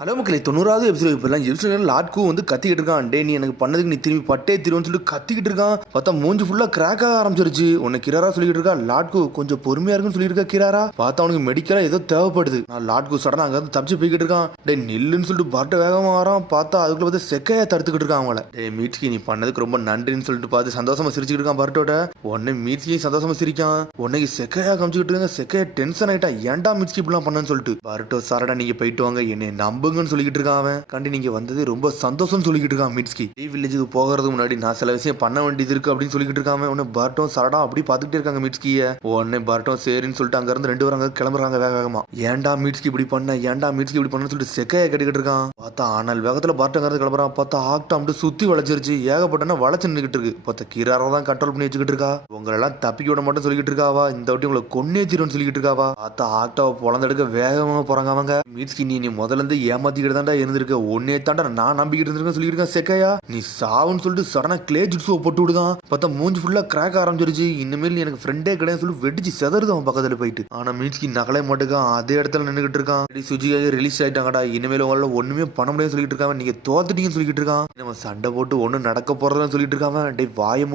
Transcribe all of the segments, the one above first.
Hello மக்களே 90வது episode இப்போலாம் episode லாட்கு வந்து கத்திக்கிட்டு இருக்கான். டே நீ எனக்கு பண்ணதுக்கு நீ திரும்பி பட்டே திருவன்னு சொல்லிட்டு கத்திக்கிட்டு இருக்கான். பார்த்தா மூஞ்சி ஃபுல்லாக கிராக் ஆக ஆரம்பிச்சிருச்சு. உன்னை கிராரா சொல்லிட்டு இருக்கா. லாட்கு கொஞ்சம் பொறுமையா இருக்குன்னு சொல்லியிருக்கா கிராரா. பார்த்தா அவனுக்கு மெடிக்கலா ஏதோ தேவைப்படுது. நான் லாட்கு சடனா அங்கே வந்து தப்பிச்சு போய்கிட்டு இருக்கான். டே நில்லுன்னு சொல்லிட்டு பார்த்து வேகமாக வரான். பார்த்தா அதுக்குள்ள பார்த்து செக்கையா தடுத்துக்கிட்டு இருக்கான் அவங்கள. டே மீட்ஸ்கி நீ பண்ணதுக்கு ரொம்ப நன்றின்னு சொல்லிட்டு பார்த்து சந்தோஷமா சிரிச்சுக்கிட்டு இருக்கான் பர்ட்டோட. உடனே மீட்ஸ்கி சந்தோஷமா சிரிக்கான். உன்னைக்கு செக்கையா காமிச்சிக்கிட்டு இருக்காங்க. செக்கையா டென்ஷன் ஆயிட்டா. ஏன்டா மீட்ஸ்கி இப்படிலாம் பண்ணன்னு சொல்லிட்டு பர்ட்டோ சாரடா நீங்க போயிட்டு வாங்க என்னை நம்புங்கன்னு சொல்லிக்கிட்டு இருக்கான். கண்டி நீங்க வந்தது ரொம்ப சந்தோஷம் சொல்லிக்கிட்டு இருக்கான் மிட்ஸ்கி. டீ வில்லேஜுக்கு போகிறதுக்கு முன்னாடி நான் சில விஷயம் பண்ண வேண்டியது இருக்கு அப்படின்னு சொல்லிக்கிட்டு இருக்காம. உடனே பர்ட்டோம் சரடா அப்படி பார்த்துக்கிட்டே இருக்காங்க மிட்ஸ்கிய. உடனே பர்ட்டோம் சரின்னு சொல்லிட்டு அங்க இருந்து ரெண்டு பேரும் அங்க கிளம்புறாங்க வேகமா. ஏன்டா மிட்ஸ்கி இப்படி பண்ண ஏன்டா மிட்ஸ்கி இப்படி பண்ணு சொல்லிட்டு செக்கைய கேட்டுக்கிட்டு இருக்கான். பார்த்தா ஆனால் வேகத்துல பர்ட்டோ இருந்து கிளம்புறான். பார்த்தா ஆக்டா அப்படி சுத்தி வளைச்சிருச்சு. ஏகப்பட்டனா வளைச்சு நின்றுகிட்டு இருக்கு. பார்த்தா கிராரா தான் கண்ட்ரோல் பண்ணி வச்சுக்கிட்டு இருக்கா. உங்களெல்லாம் தப்பிக்க விட மாட்டேன்னு சொல்லிக்கிட்டு இருக்காவா. இந்த வாட்டி உங்களை கொன்னேச்சிருன்னு சொல்லிக்கிட்டு இருக்காவா. பார்த்தா ஆக்டாவை பொழந்தெடுக்க வேகமா போறாங்க அவங்க. மிட்ஸ்கி நீ முதல்ல இருந்து ஏமாத்திக்கிட்டு தான்டா இருந்திருக்க. ஒன்னே தாண்டா நான் நம்பிக்கிட்டு இருந்திருக்கேன் சொல்லியிருக்கேன் செக்கையா. நீ சாவுன்னு சொல்லிட்டு சடனா கிளே ஜுட்ஸுவை போட்டு விடுதான். பார்த்தா மூஞ்சி ஃபுல்லா கிராக் ஆரம்பிச்சிருச்சு. இனிமேல் நீ எனக்கு ஃப்ரெண்டே கிடையாது சொல்லி வெடிச்சு செதறுது அவன் பக்கத்துல போயிட்டு. ஆனா மீட்ஸ்கி நகலை மாட்டுக்கான். அதே இடத்துல நின்றுகிட்டு இருக்கான். சுஜிக்காக ரிலீஸ் ஆயிட்டாங்கடா. இனிமேல் உங்களால ஒண்ணுமே பண்ண முடியாது சொல்லிட்டு இருக்காங்க. நீங்க தோத்துட்டீங்கன்னு சொல்லிட்டு இருக்கான். நம்ம சண்டை போட்டு ஒண்ணு நடக்க போறதுன்னு சொல்லிட்டு இருக்காங்க. டே வாய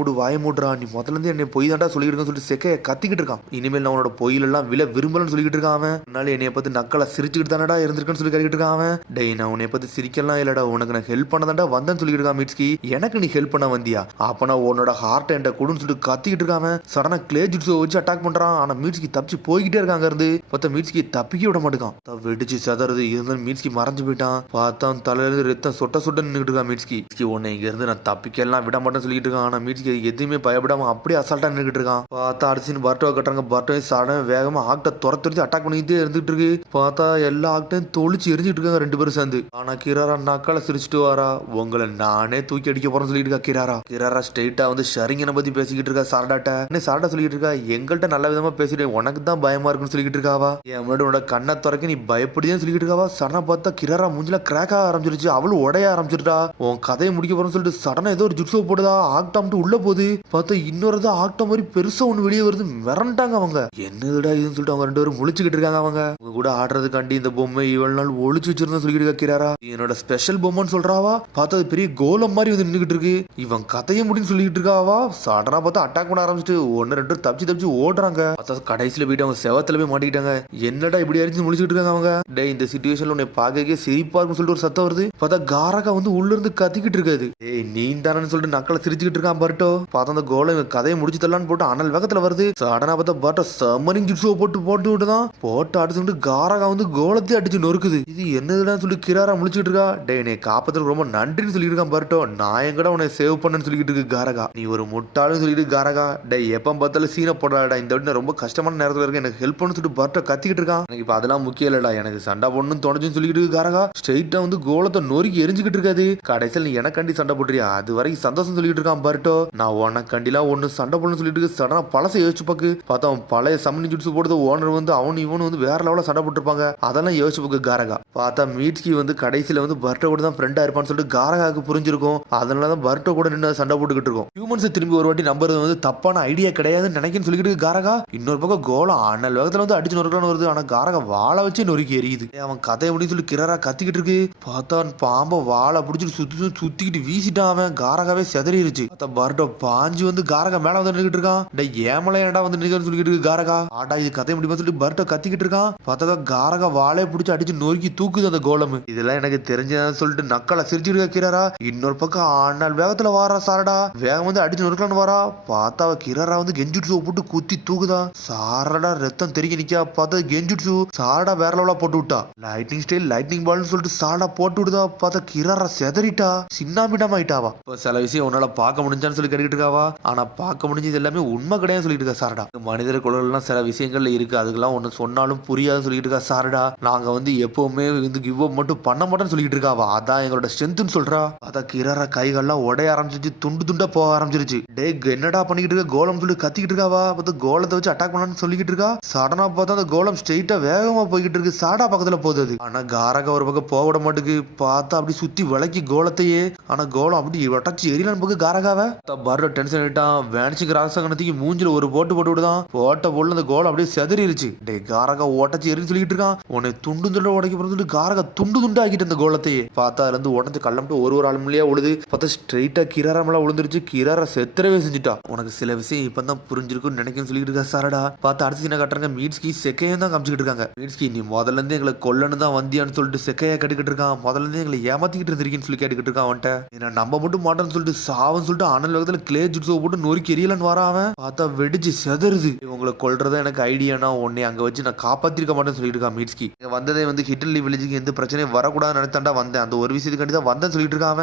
மூடுறா. நீ முதல்ல இருந்து என்னை பொய் தாண்டா சொல்லிட்டு இருக்கேன்னு சொல்லிட்டு செக்கைய கத்திக்கிட்டு இருக்கான். இனிமேல் நான் உன்னோட பொயில எல்லாம் விலை விரும்பலன்னு சொல்லிட்டு இருக்கான் அவன். அதனால என்னைய பார்த்து நக்கலை சிரிச்சுக்கிட்டு தானடா இருந்திருக்குன்னு சொல்லி கேட்டுக்கிட்டு இருக்கான் அவன். டே நான் உன்னை பார்த்து சிரிக்கலாம் இல்லடா உனக்கு நான் ஹெல்ப் பண்ணதாண்டா வந்தேன்னு சொல்லிட்டு இருக்கான் மிட்ஸ்கி. எனக்கு நீ ஹெல்ப் பண்ண வந்தியா அப்பனா உன்னோட ஹார்ட் என்கிட்ட கொடுன்னு சொல்லிட்டு கத்திக்கிட்டு இருக்காம. சடனா கிளே ஜுட்ஸை வச்சு அட்டாக் பண்றான். ஆனா மீட்ஸ்கி தப்பிச்சு போய்கிட்டே இருக்காங்க இருந்து. பார்த்தா மீட்ஸ்கி தப்பிக்க விட மாட்டேங்கான். வெடிச்சு செதறது இருந்தாலும் மீட்ஸ்கி மறைஞ்சு போயிட்டான். பார்த்தா தலையில இருந்து ரத்தம் சொட்ட நின்றுட்டு இருக்கான் மிட்ஸ்கி. உன்னை இங்க இருந்து நான் தப்பிக்கலாம் விட மாட்டேன்னு சொல்லிட்டு இருக்கான். ஆனா மீட்ஸ்கி எதுவுமே பயப்படாம அப்படியே அசால்ட்டா நின்றுட்டு இருக்கான். பார்த்தா அடிச்சுன்னு பர்ட்டோ கட்டுறாங்க. பர்ட்டோ சடனா வேகமா ஆக்டை துரத்துறது அட்டாக் பண்ணிக்கிட்டே இருந்துட்டு இருக்கு. பார்த்தா எல்லா ஆக்டையும் தொளிச்சு எரிஞ்சிட்டு இருக்காங்க ரெண்டு பேரும் சேர்ந்து. ஆனா கிராரா நக்கால சிரிச்சுட்டு வாரா. உங்களை நானே தூக்கி அடிக்க போறேன்னு சொல்லிட்டு இருக்கா கிராரா. கிராரா ஸ்ட்ரெயிட்டா வந்து ஷரிங்கனை பத்தி பேசிக்கிட்டு இருக்கா சாரடாட்ட. சாரடா சொல்லிட்டு இருக்கா எங்கள்கிட்ட நல்ல விதமா பேசிட்டு உனக்கு தான் பயமா இருக்குன்னு சொல்லிட்டு இருக்காவா. என் முன்னாடி உன்னோட கண்ணை துறக்க நீ பயப்படுதேன்னு சொல்லிட்டு இருக்காவா. சடனா பார்த்தா கிராரா மூஞ்சில கிராக் ஆக ஆரம்பிச்சிருச்சு. அவளும் உடைய ஆரம்பிச்சிருட்டா. உன் கதையை முடிக்க போறேன்னு சொல்லிட்டு சடனா ஏதோ ஒரு ஜுட்ஸோ போடுதா. ஆக்டாம்ட்டு உள்ள போகுது. பார்த்தா இன்னொரு தான் ஆக்டா மாதிரி பெருசா ஒண்ணு வெளியே வருது. மிரண்டாங்க அவங்க. என்னதுடா இதுன்னு சொல்லிட்டு அவங்க ரெண்டு பேரும் முழிச்சுக்கிட்டு இருக்காங்க. அவங்க கூட ஆடுறதுக்காண்டி இந்த பொம்மை இவ்வளவு நாள் ஒழிச்சு வச்சிருந்தா சொல்லிட்டு இருக்கா கிராரா. என்னோட ஸ்பெஷல் பொம்மைன்னு சொல்றாவா. பார்த்தா பெரிய கோலம் மாதிரி வந்து நின்றுகிட்டு இருக்கு. இவன் கதையை முடின்னு சொல்லிட்டு இருக்காவா. சடனா பார்த்தா அட்டாக் பண்ண ஆரம்பிச்சுட்டு ஒன்னு ரெண்டு தப்பிச்சு ஓடுறாங்க. பார்த்தா கடைசியில போயிட்டு அவங்க செவத்துல போய் மாட்டிக்கிட்டாங்க. என்னடா இப்படி அடிச்சு முடிச்சுட்டு இருக்காங்க அவங்க. டே இந்த சிச்சுவேஷன்ல உன்னை பார்க்க சிரிப்பா இருக்குன்னு சொல்லிட்டு ஒரு சத்தம் வருது. பார்த்தா காரகா வந்து உள்ள இருந்து கத்திக்கிட்டு இருக்காது. ஏய் நீ தானு சொல்லிட்டு நக்கலை சிரிச்சுக்கிட்டு இருக்கான் பர்ட்டோ. பார்த்தா அந்த கோலம் கதையை முடிச்சு தரலான்னு போட்டு அனல் வேகத்துல வருது. சடனா பார்த்தா பர்ட்டோ சம்மரிங் ஜிப்ஸோ போட்டு விட்டுதான். போட்டு அடிச்சுட்டு காரகா வந்து கோலத்தை அடிச்சு நொறுக்குது. இது என்னதுன்னு சொல்லி கிராரா முடிச்சுட்டு இருக்கா. டே என்னை காப்பதற்கு ரொம்ப நன்றின்னு சொல்லிட்டு இருக்கான் பர்ட்டோ. நான் எங்கடா உன்னை சேவ் பண்ணன்னு சொல்லிட்டு இருக்கு காரகா. நீ ஒரு முட்டாளுன்னு சொல்லிட்டு காரகா. டே எப்ப பார்த்தாலும் சீனை போடாடா. இந்த வாட்டி ரொம்ப கஷ்டமான நேரத்துல இருக்கு எனக்கு ஹெல்ப் பண்ணு சொல்லிட்டு பர்ட்டோ கத்திக்கிட்டு இருக்கான். எனக்கு இப்ப அதெல்லாம் முக்கியம் இல்லடா. எனக்கு சண்டை போடணும்னு தோணுச்சுன்னு சொல்லிட்டு இருக்கு காரகா. ஸ்ட்ரெயிட்டா வந்து கோலத்தை நொறுக்கி எரிஞ்சுக்கிட்டு இருக்காது. கடைசியில் நீ எனக்காண்டி சண்டை போட்டுறியா அது வரைக்கும் சந்தோஷம் சொல்லிட்டு இருக்கான் பர்ட்டோ. நான் உனக்காண்டிலாம் ஒண்ணு சண்டை போடணும்னு சொல்லிட்டு இருக்கு. சடனா பழசை யோசிச்சு பாக்கு. பார்த்தா அவன் பழைய சம்மனி ஜுட்ஸ் போடுறது ஓனர் வந்து அவனு இவனு வந்து வேற லெவலில் சண்டை போட்டுருப்பாங்க. அதெல்லாம் யோசிச்சு பாக்கு காரகா. பார்த்தா மீட்ஸ்கி வந்து கடைசியில வந்து பர்ட்டோ கூட தான் ஃப்ரெண்டா இருப்பான்னு சொல்லிட்டு காரகாவுக்கு புரிஞ்சிருக்கும். அதனாலதான் பர்ட்டோ கூட நின்று சண்டை போட்டுக்கிட்டு இருக்கும். ஹியூமன்ஸ் திரும்பி ஒரு வாட்டி நம்புறது வந்து தப்பான ஐடியா கிடையாதுன்னு நினைக்கிறேன்னு சொல்லிட்டு காரகா. இன்னொரு பக்கம் கோலம் அனல் வேகத்துல வந்து அடிச்சு நொறுக்கலான்னு வருது. ஆனா காரகா வாழை வச்சு நொறுக்கி எரியுது. அவன் கதையை முடின்னு சொல்லி கிராரா கத்திக்கிட்டு இருக்கு. பார்த்தா பாம்பை வாழை பிடிச்சிட்டு சுத்திக்கிட்டு வீசிட்டான். அவன் காரகாவே செதறிடுச்சு. பர்ட்டோ பாஞ்சு வந்து காரகா மேல வந்து நின்றுட்டு இருக்கான். டே ஏமலை ஏன்டா வந்து நிற்கன்னு சொல்லிட்டு இருக்கு காரகா. ஆட்டா இது கதையை முடியுமா சொல்லிட்டு பர்ட்டோ கத்திக்கிட்டு இருக்கான். பார்த்தா காரகா வாழையை பிடிச்சி அடிச்சு நொறுக்கி தூக்குது அந்த கோலம். இதெல்லாம் எனக்கு தெரிஞ்சதுன்னு சொல்லிட்டு நக்கலை சிரிச்சுட்டு இருக்கிறாரா. இன்னொரு பக்கம் ஆண்டாள் வேகத்துல வாரா சாரடா. வேகம் வந்து அடிச்சு நொறுக்கலான்னு வாரா. பார்த்தா கிராரா வந்து கெஞ்சுட்ஸு போட்டு குத்தி தூக்குதா. சாரடா ரத்தம் தெரிய நிக்கா. பார்த்தா கெஞ்சுட்ஸு சாரடா வேற லெவலா போட்டு விட்டா. லைட்னிங் ஸ்டைல் லைட்னிங் பால்னு சொல்லிட்டு சாரடா போட்டு விடுதா. பார்த்தா கிராரா செதறிட்டா. சின்னாமிடம் ஆயிட்டாவா. இப்போ சில விஷயம் உன்னால பார்க்க முடிஞ்சான்னு சொல்லி கேட்டுக்கிட்டு இருக்காவா. ஆனா பார்க்க முடிஞ்சது எல்லாமே உண்மை கிடையாது சொல்லிட்டு இருக்கா சாரடா. மனிதர் குழலாம் சில விஷயங்கள்ல இருக்கு. அதுக்கெல்லாம் ஒன்னு சொன்னாலும் புரியாதுன்னு சொல்லிட்டு இருக்கா சாரடா. நாங்க வந்து எப்பவுமே வந்து கிவ் அப் மட்டும் பண்ண மாட்டோம்னு சொல்லிட்டு இருக்காவா. அதான் எங்களோட ஸ்ட்ரென்த்னு சொல்றா. பார்த்தா கிராரா கைகள்லாம் உடைய ஆரம்பிச்சிருச்சு. துண்டா போக ஆரம்பிச்சிருச்சு. டே என்னடா பண்ணிக்கிட்டு இருக்க கோலம் சொல்லி கத்திக்கிட்டு இருக்காவா. பார்த்தா கோலத்தை வச்சு அட்டாக் பண்ணலான்னு சொல்லிக்கிட்டு இருக்கா. சடனா பார்த்தா அந்த கோலம் ஸ்ட்ரெயிட்டா வேகமா போய்கிட்டு இருக்கு. சாடா பக்கத்துல போகுது. ஆனா காரகா ஒரு பக்கம் போக விட மாட்டுக்கு. பார்த்தா அப்படி சுத்தி விளக்கி கோலத்தையே. ஆனா கோலம் அப்படி ஒட்டச்சு எரியலான்னு போக்கு காரகாவை. பர்ட்டோ டென்ஷன் ஆயிட்டான். வேனிச்சு ராசகனத்துக்கு மூஞ்சில ஒரு போட்டு விடுதான். போட்ட போல அந்த கோலம் அப்படியே செதறிடுச்சு. டே காரகா ஓட்டச்சு எரிஞ்சு சொல்லிட்டு இருக்கான். உன்னை துண்டு உடைக்க போறது காரகா காரக துண்டு துண்டு ஆக்கிட்டு இந்த கோலத்தையே பார்த்தா அதுல இருந்து உடஞ்சு கள்ளம்ட்டு ஒரு ஆள் மூலியா உழுது பார்த்தா ஸ்ட்ரெயிட்டா கிராரா மேல விழுந்துருச்சு. கிராரா செத்துறவே செஞ்சுட்டா. உனக்கு சில விஷயம் இப்பதான் புரிஞ்சிருக்கும்னு நினைக்கும் சொல்லிட்டு இருக்கா சாரடா. பார்த்து அடுத்த சீனை காட்டுறாங்க. மீட்ஸ்கி செக்கையும் தான் காமிச்சிட்டு இருக்காங்க. மீட்ஸ்கி நீ முதல்ல இருந்து எங்களை கொல்லன்னு தான் வந்தியான்னு சொல்லிட்டு செக்கையா கேட்டுக்கிட்டு இருக்கான். முதல்ல இருந்து எங்களை ஏமாத்திக்கிட்டு இருந்திருக்கீன்னு சொல்லி கேட்டுக்கிட்டு இருக்கான். அவன்கிட்ட நான் நம்ப மட்டும் மாட்டேன்னு சொல்லிட்டு சாவன்னு சொல்லிட்டு அனல் வேகத்துல கிளே ஜுட்ஸோ போட்டு நொறுக்கி எரியலன்னு வரான். பார்த்தா வெடிச்சு செதறுது. உங்களை கொல்றதா எனக்கு ஐடியானா உன்னை அங்க வச்சு நான் காப்பாத்திருக்க மாட்டேன்னு சொல்லிட்டு இருக்கான் மீட்ஸ்கி. வந்ததே வந்து ஹிட்டன்லி வில்லேஜுக்கு எந்த பிரச்சனையும் வரக்கூடாதுன்னு நினைத்தாண்டா வந்தேன். அந்த ஒரு விஷயத்துக்காண்டி தான் வந்தேன்னு சொல்லிட்டு இருக்கான்.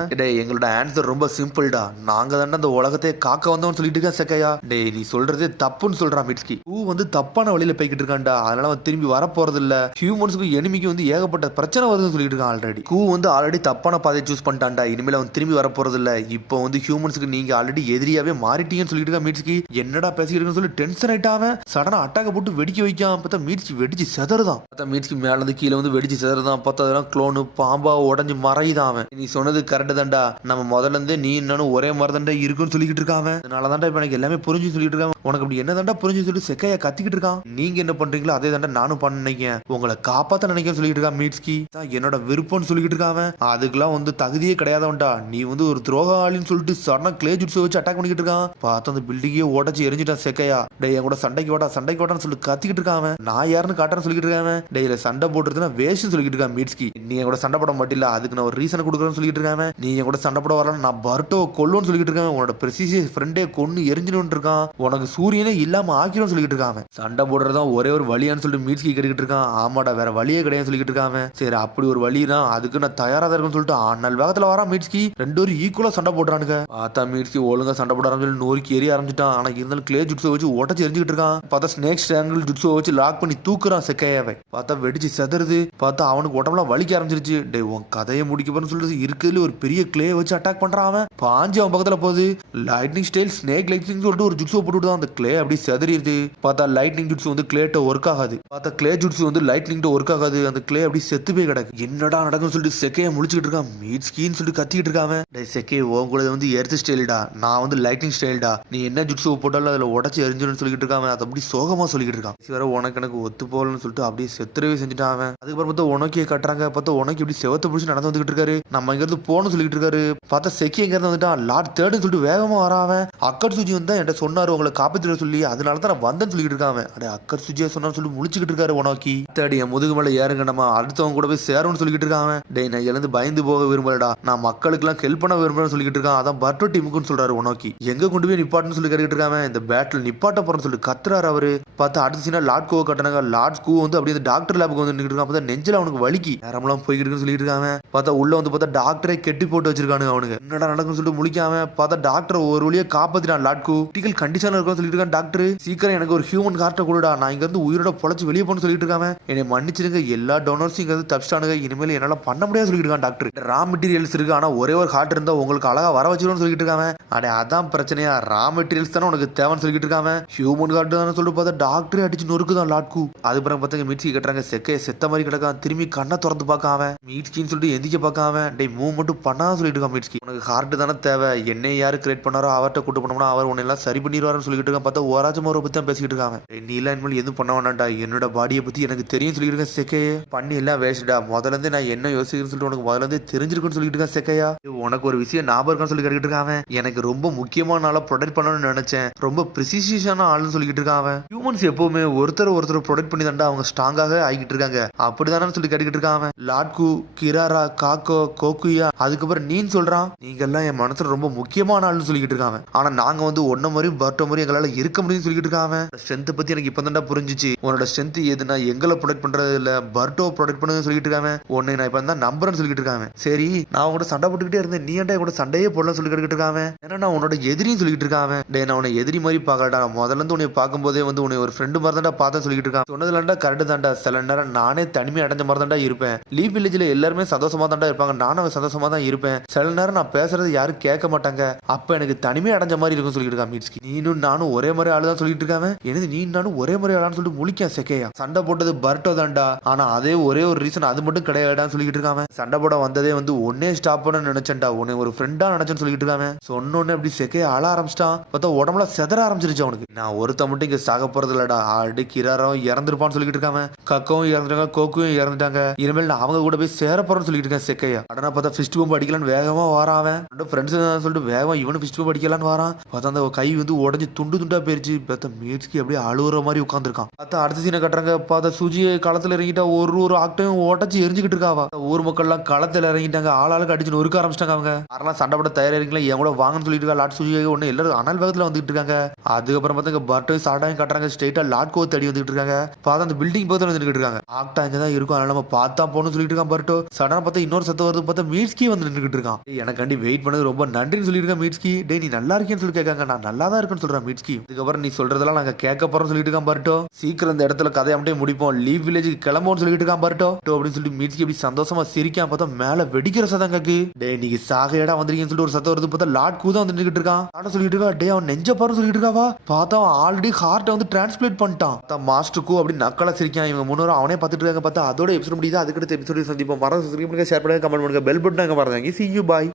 எங்களோட ஆன்சர் ரொம்ப சிம்பிள்டா. நாங்க தாண்டா அந்த உலகத்தை காக்க வந்தோம்னு சொல்லிட்டு இருக்கா செக்கையா. டேய் நீ சொல்றதே தப்புன்னு சொல்றான் மிட்ஸ்கி. பூ வந்து தப்பான வழியில போய்கிட்டு இருக்கான்டா. அதனால அவன் திரும்பி வரப்போறது இல்ல. ஹியூமன்ஸுக்கும் எனிமிக்கு வந்து ஏகப்பட்ட பிரச்சனை வருதுன்னு சொல்லிட்டு இருக்கான். ஆல்ரெடி கூ வந்து ஆல்ரெடி தப்பான பாதையை சூஸ் பண்ணிட்டான்டா. இனிமேல் அவன் திரும்பி வரப்போறது இல்ல. இப்போ வந்து ஹியூமன்ஸுக்கு நீங்க ஆல்ரெடி எதிரியாவே மாறிட்டீங்கன்னு சொல்லிட்டு இருக்கா மிட்ஸ்கி. என்னடா பேசிக்கிட்டு இருக்குன்னு சொல்லி டென்ஷன் ஆயிட்டாவன். சடனா அட்டாக்க போட்டு வெடிக்க வைக்காம பார்த்தா மீட்ஸ்கி வெடிச்சு செதறுதான். பார்த்தா மீட்ஸ்கி மேல இருந்து கீழே வந்து வெடிச்சு செதறுதான். பார்த்தா அதெல்லாம் குளோனு பாம்பா உடஞ்சு மறையுதான். அவன் நீ சொன்னது கரெக்ட் தான்டா. நம்ம முதல்ல இருந்தே நீ இன்னும் ஒரே மாதிரி தாண்டா இருக்குன்னு சொல்லிக்கிட்டு இருக்கான். அதனால தாண்டா இப்ப எனக்கு எல்லாமே புரிஞ்சு சொல்லிட்டு இருக்கான். உனக்கு அப்படி என்ன தாண்டா புரிஞ்சு சொல்லி செக்கையா கத்திக்கிட்டு இருக்கான். நீங்க என்ன பண்றீங்களோ அதே தாண்டா நானும் பண்ண நினைக்கிறேன். உங்களை காப்பாத்த நினைக்கிறேன் சொல்லிட்டு இருக்கான் மீட்ஸ்கி. என்னோட விருப்பம்னு சொல்லிக்கிட்டு இருக்கான். அதுக்கெல்லாம் வந்து தகுதியே கிடையாதவன்டா. நீ வந்து ஒரு துரோகாளின்னு சொல்லிட்டு சடனா கிளே ஜுட்ஸை வச்சு அட்டாக் பண்ணிக்கிட்டு இருக்கான். பார்த்து அந்த பில்டிங்கே உடச்சு எரிஞ்சிட்டான் செக்கையா. டே என் கூட சண்டைக்கு வாடான்னு சொல்லி கத்திக்கிட்டு இருக்கான். நான் யாருன்னு காட்டுறேன்னு சொல்லிட்டு இருக்கான். டேயில சண்டை போட்டுறதுன்னா வேஸ்ட்னு சொல்லிட்டு இருக்கான் மீட்ஸ்கி. நீ என் கூட சண்டை போட மாட்டில்ல, அதுக்கு நான் ஒரு ரீசன் கொடுக்குறேன்னு சொல்லிட்டு இருக்கான். நீ என் கூட சண்டை போட வரலாம், நான் பர்ட்டோ கொல்லுன்னு சொல்லிட்டு இருக்கான். உன்னோட பிரசிசியஸ் ஃப்ரெண்டே கொன்னு எரிஞ்சிட்டு இருக்கான். உனக்கு சூரியனே இல்லாம ஆக்கிரும் சொல்லிட்டு இருக்கான். சண்டை போடுறதா ஒரே ஒரு வழியான்னு சொல்லிட்டு மீட்ஸ்கி கேட்டுக்கிட்டு இருக்கான். ஆமாடா வேற வழியே கிடையாது சொல்லிட்டு இருக்கான். சரி அப்படி ஒரு வழினா அதுக்கு நான் தயாரா தான் இருக்குன்னு சொல்லிட்டு அண்ணல் வேகத்துல வரா மீட்ஸ்கி. ரெண்டு பேரும் ஈக்குவலா சண்டை போடுறானுங்க. பார்த்தா மீட்ஸ்கி ஒழுங்கா சண்டை போட ஆரம்பிச்சு நோரிக்கு எரிய ஆரம்பிச்சிட்டான். ஆனா இருந்தாலும் கிளே ஜுட்ஸை வச்சு உடச்சு எரிஞ்சுக்கிட்டு இருக்கான். பார்த்தா ஸ்னேக் ஸ்ட்ராங்கிள் ஜுட்ஸை வச்சு லாக் பண்ணி தூக்குறான் செக்கையாவை. பார்த்தா வெடிச்சு செதறுது. பார்த்தா அவனுக்கு உடம்புலாம் வலிக்க ஆரம்பிச்சிருச்சு. டே உன் கதையை முடிக்க போறேன்னு சொல்லிட்டு இருக்குதுல ஒரு பெரிய கிளே வச்சு அட்டாக் பண்றான். அவன் பாஞ்சு அவன் பக்கத்துல போகுது. லைட்னிங் ஸ்டைல் ஸ்னேக் லைட்னிங் சொல்லிட்டு ஒரு ஜுட்ஸோ போட்டு விடுதான். அந்த கிளே அப்படி செதறிடுது. பார்த்தா லைட்னிங் ஜுட்ஸ் வந்து கிளேட்ட ஒர்க் ஆகாது. பார்த்தா கிளே ஜுட்ஸ் வந்து லைட்னிங் ஒர்க் ஆகாது. அந்த கிளே அப்படி செத்து போய் கிடக்கு. என்னடா நடக்கும்னு சொல்லிட்டு செக்கையை முடிச்சுக்கிட்டு இருக்கான். மீட்ஸ்கின்னு சொல்லிட்டு கத்திக்கிட்டு இருக்கான். டே செக்கே உங்களது வந்து எர்த் ஸ்டைல்டா, நான் வந்து லைட்னிங் ஸ்டைல்டா. நீ என்ன ஜுட்ஸோ போட்டாலும் அதுல உடச்சு எரிஞ்சிடும் சொல்லிட்டு இருக்கான். அது அப்படி சோகமா சொல்லிட்டு இருக்கான். வேற உனக்கு எனக்கு ஒத்து போகலன்னு சொல்லிட்டு அப்படியே செத்துறவே செஞ்சுட்டான். அதுக்கப்புறம் பார்த்தா உனக்கே கட்டுறாங்க. பார்த்தா உனக்கு இப்படி செவத்த பிடிச்சி நடந்து வந்துகிட்டு இருக்காரு. நம்ம இங்க இருந்து போகணும்னு சொல்லிட்டு இருக்காரு. பார்த்தா செக்கி எங்க இருந்து வந்துட்டான். லார்ட் தேர்டுன்னு சொல்லிட்டு வேகமா வராவன். அக்கர் சுஜி வந்து என்கிட்ட சொன்னாரு உங்களை காப்பாத்திட சொல்லி, அதனால தான் நான் வந்தேன்னு சொல்லிட்டு இருக்கான். அடே அக்கர் சுஜியா சொன்னான்னு சொல்லி முழிச்சுக்கிட்டு இருக்காரு. உனக்கி தேடி என் முதுகு மேல ஏறுங்க, நம்ம அடுத்தவங்க கூட போய் சேரும்னு சொல்லிட்டு இருக்கான். டே நான் எழுந்து பயந்து போக விரும்பலடா, நான் மக்களுக்கு எல்லாம் ஹெல்ப் பண்ண விரும்புறேன்னு சொல்லிட்டு இருக்கான். அதான் பர்ட்டோ டீமுக்குன்னு சொல்றாரு. உனக்கி எங்க கொண்டு போய் நிப்பாட்டுன்னு சொல்லி கேட்டுக்கிட்டு இருக்கான். இந்த பேட்டில் நிப்பாட்ட போறேன்னு சொல்லி கத்துறாரு அவரு. பார்த்தா அடுத்த சீனா லார்ட் கோவை கட்டினாங்க. லார்ட் கோ வந்து அப்படியே டாக்டர் லேபுக்கு வந்து நின்றுட்டு இருக்கான். பார்த்தா நெஞ்சில அவனுக்கு வலிக்கு நேரமெல்லாம் போய்கிட்டு இருக்குன்னு சொல்லிட்டு இருக்காங்க. பார்த்தா உள்ள வந்து பார்த்தா டாக்டரை கெட்டி போட்டு வச்சிருக்கானுங்க. அவனுக்கு என்னடா நடக்குன்னு சொல்லிட்டு முழிக்காம பார்த்தா டாக்டர் ஒரு வழியா காப்பாத்தினான். லாட்கு கிரிட்டிக்கல் கண்டிஷன்ல இருக்குன்னு சொல்லிட்டு இருக்கான். டாக்டர் சீக்கிரம் எனக்கு ஒரு ஹியூமன் ஹார்ட்டை கொடுடா, நான் இங்க இருந்து உயிரோட பொழைச்சு வெளியே போன்னு சொல்லிட்டு இருக்காங்க. என்னை மன்னிச்சிருங்க, எல்லா டோனர்ஸும் இங்க இருந்து தப்பிச்சிட்டானுங்க, இனிமேல் என்னால பண்ண முடியாது சொல்லிட்டு இருக்கான். டாக்டர் ரா மெட்டீரியல்ஸ் இருக்கு, ஆனா ஒரே ஒரு ஹார்ட் இருந்தா உங்களுக்கு அழகா வர வச்சிருன்னு சொல்லிட்டு இருக்காங்க. அடே அதான் பிரச்சனையா, ரா மெட்டீரியல்ஸ் தானே உனக்கு தேவைன்னு சொல்லிட்டு இருக்காங்க. ஹியூமன் ஹார்ட் தானே சொல்லிட்டு பார்த்தா டாக்டரே அடிச்சு நொறுக்குதான் லாட்கு. அதுக்கப்புறம் பார்த்தா மீட்சி கட்டுறாங்க. செக்கைய செத்த மாதிரி கிடக்கான். திரும்பி கண்ணை திறந்து பார்க்காம மீட்கின்னு சொல்லிட்டு எந்திக்க பார்க்காம டே மூவ் மட்டும் பண்ணா சொல்லிட்டு இருக்கான். மீட்கி உனக்கு ஹார்ட் தானே தேவை, என்னை யாரு கிரியேட் பண்ணாரோ அவர்கிட்ட கூட்டு பண்ணோம்னா அவர் உன்னை எல்லாம் சரி பண்ணிடுவாருன்னு சொல்லிட்டு இருக்கான். பார்த்தா ஓராஜமாரை பத்தி தான் பேசிக்கிட்டு இருக்காங்க. நீ எல்லாம் இனிமேல் எதுவும் பண்ண வேண்டாம்டா, என்னோட பாடியை பத்தி எனக்கு தெரியும் சொல்லிட்டு இருக்கேன். செக்கையே பண்ணி எல்லாம் வேஸ்டா, முதல்ல இருந்து நான் என்ன யோசிக்கிறேன்னு சொல்லிட்டு உனக்கு முதல்ல இருந்து தெரிஞ்சிருக்குன்னு சொல்லிட்டு இருக்கேன். செக்கையா உனக்கு ஒரு விஷயம் ஞாபகம் இருக்கான்னு சொல்லி கேட்டுட்டு இருக்காங்க. எனக்கு ரொம்ப முக்கியமான ஆளா ப்ரொடெக்ட் பண்ணணும்னு நினைச்சேன், ரொம்ப ப்ரிசிஷியஸான ஆளுன்னு சொல்லிட்டு இருக்காங்க. ஹியூமன்ஸ் எப்பவுமே ஒருத்தர் ப்ரொடெக்ட் பண்ணி தாண்டா அவங்க ஸ்ட்ராங்காக ஆகிட்டு இருக்காங்க, அப்படிதானு சொல்லி கேட்டுக்கிட்டு இருக்காங்க. லாட்கு, கிராரா, காக்கோ, கோகுயா, அதுக்கப்புறம் நீன்னு சொல்றான். நீங்க எல்லாம் என் மனசுல ரொம்ப முக்கியமான ஆளுன்னு சொல்லிட்டு இருக்காங்க. ஆனா நாங்க வந்து ஒன்ன மாதிரி பர்ட்டோ மாதிரி எங்களால இருக்க முடியும்னு சொல்லிட்டு இருக்காங்க. ஸ்ட்ரென்த் பத்தி எனக்கு இப்ப தாண்டா புரிஞ்சிச்சு. உன்னோட ஸ்ட்ரென்த் எதுனா எங்களை ப்ரொடெக்ட் பண்றது இல்ல, பர்ட்டோ ப்ரொடெக்ட் பண்ணு சொல்லிட்டு இருக்காங்க. உன்னை நான் இப்ப தான் நம்புறேன்னு சொல்லிட்டு இருக்காங்க. சரி நான் உங்கள்கிட்ட சண்டை போட்டுக்கிட்டே இருந்தேன், நீ ஏன்டா கூட சண்டையே போடலாம் சொல்லி கேட்டுக்கிட்டு இருக்காங்க. ஏன்னா நான் உன்னோட எதிரின்னு சொல்லிட்டு இருக்காங்க. டே நான் உன்னை எதிரி மாதிரி பாக்கலடா, முதல்ல இருந்து உன்னை பார்க்கும் போதே வந்து உன்னை ஒரு ஃப்ரெண்டு மாதிரி தாண்டா பார்த்தா சொல்லிட்டு இருக்கான். சொன்னதுலாண்டா கரெக்ட் தாண்டா, சில நேரம் நானே தனிமை அடைஞ்ச மாதிரி தாண்டா இருப்பேன். லீவ் வில்லேஜ்ல எல்லாருமே சந்தோஷமா தாண்டா இருப்பாங்க, நானும் சந்தோஷமா தான் இருப்பேன். சில நேரம் நான் பேசுறது யாரும் கேட்க மாட்டாங்க, அப்ப எனக்கு தனிமை அடைஞ்ச மாதிரி இருக்கும் சொல்லிட்டு இருக்கான். மீட்ஸ்கி நீனும் நானும் ஒரே மாதிரி ஆளு தான் சொல்லிட்டு இருக்காங்க. எனது நீ நானும் ஒரே மாதிரி ஆளான்னு சொல்லிட்டு முழிக்க செக்கையா. சண்டை போட்டது பர்ட்டோ தாண்டா, ஆனா அதே ஒரே ஒரு ரீசன் அது மட்டும் கிடையாடான்னு சொல்லிட்டு இருக்காங்க. சண்டை போட வந்ததே வந்து ஒன்னே ஸ்டாப் பண்ண நினைச்சேன்டா, உன்னை ஒரு ஃப்ரெண்டா நினைச்சேன்னு சொல்லிட்டு இருக்காங்க. சொன்னோன்னு அப்படி செக்கைய ஆள ஆரம்பிச்சிட்டான். பார்த்தா உடம்புல செதற ஆரம்பிச்சிருச்சு அவனுக்கு. நான் ஒருத்த மட்டும் இங்க சாக போறது இல்லடா, ஆல்ரெடி கிராராவும் இறந்துருப்பான்னு சொல்லிட்டு இருக்காங்க. கக்கவும் இறந்துட்டாங்க, கோக்கும் இறந்துட்டாங்க, இனிமேல் நான் அவங்க கூட போய் சேர போறேன்னு சொல்லிட்டு இருக்கேன் செக்கையா. அடனா பார்த்தா ஃபிஸ்ட் பம்ப் அடிக்கலான்னு வேகமா வாரான். ஃப்ரெண்ட்ஸ் சொல்லிட்டு வேகமா இவனு ஃபிஸ்ட் பம்ப் அடிக்கலான்னு வரான். பார்த்தா அந்த கை வந்து உடஞ்சி துண்டு துண்டா போயிருச்சு. பார்த்தா மீட்ஸ்கி அப்படியே அழுகுற மாதிரி உட்காந்துருக்கான். பார்த்தா அடுத்த சீனை கட்டுறாங்க. பார்த்தா சுஜியை களத்துல இறங்கிட்டா ஒரு ஆக்டையும் உடச்சி எரிஞ்சுக்கிட்டு இருக்காவா. ஊர் மக்கள் எல்லாம் களத்துல இறங்கிட்டாங்க. ஆளாளுக்கு அடிச்சு நொறுக்க ஆரம்பிச்சிட்டாங்க. அவங்க யாரெல்லாம் சண்டை போட தயாரிங்களா என் கூட வாங்கன்னு சொல்லிட்டு இருக்கா. லாட் சுஜியை ஒண்ணு எல்லாரும் அனல் வேகத்துல வந்துட்டு இருக்காங்க. அதுக்கப்புறம் பார்த்தா பர்ட்டும் சாட்டாயும் கட்டுறாங்க. ஸ்ட்ரெயிட்டா லாட்கோ தேடி வந்துட்டு இருக்காங்க. பார்த்தா அந்த பில்டிங் பக்கத்துல வந்துட்டு இருக்காங்க. ஆக்டா இங்கதான் இருக்கும், அதனால நம்ம பார்த்தா போகணும்னு சொல்லிட்டு இருக்கான் பர்ட்டோ. சடனா பார்த்தா இன்னொரு சத்தம் வருது. பார்த்தா மீட்ஸ்கி வந்து நின்றுட்டு இருக்கான். எனக்காண்டி வெயிட் பண்ணது ரொம்ப நன்றின்னு சொல்லியிருக்கேன் மீட்ஸ்கி. டே நீ நல்லா இருக்கேன்னு சொல்லி கேட்காங்க. நான் நல்லா தான் இருக்குன்னு சொல்றேன் மீட்ஸ்கி. இதுக்கப்புறம் நீ சொல்றதெல்லாம் நாங்க கேட்க போறோம்னு சொல்லிட்டு இருக்கான் பர்ட்டோ. சீக்கிரம் இந்த இடத்துல கதையை மட்டும் முடிப்போம், லீவ் வில்லேஜுக்கு கிளம்பும்னு சொல்லிட்டு இருக்கான் பர்ட்டோ அப்படின்னு சொல்லிட்டு மீட்ஸ்கி அப்படி சந்தோஷமா சிரிக்கான். பார்த்தா மேல வெடிக்கிற சதம் கேக்கு. டே நீங்க சாகையடா வந்திருக்கீங்கன்னு சொல்லிட்டு ஒரு சத்தம் வருது. பார்த்தா லாட் கூ தான் வந்து நின்றுட்டு இருக்கான். ஆட சொல்லிட்டு இருக்கா. டே அவன் நெஞ்ச பாரு சொல்லிட்டு இருக்காவா. பார்த்தா அவன் ஆல்ரெடி ஹார்ட்டை வந்து டிரான்ஸ்பிளேட் பண்ணிட்டான். மாஸ்டர் கூ அப்படி நக்கலா சிரிக்கான். இவங்க முன்னோரும் அவனே பார்த்துட்டு இருக்காங்க. பார்த்தா அதோட எபிசோட் முடியுது. அதுக்கடுத்த எபிசோட சந்திப்போம். மறந்து ஷேர் பண்ணுங்க, கமெண்ட் பண்ணுங்க, பெல் பட்டன் அங்க பாருங்க. See you, bye.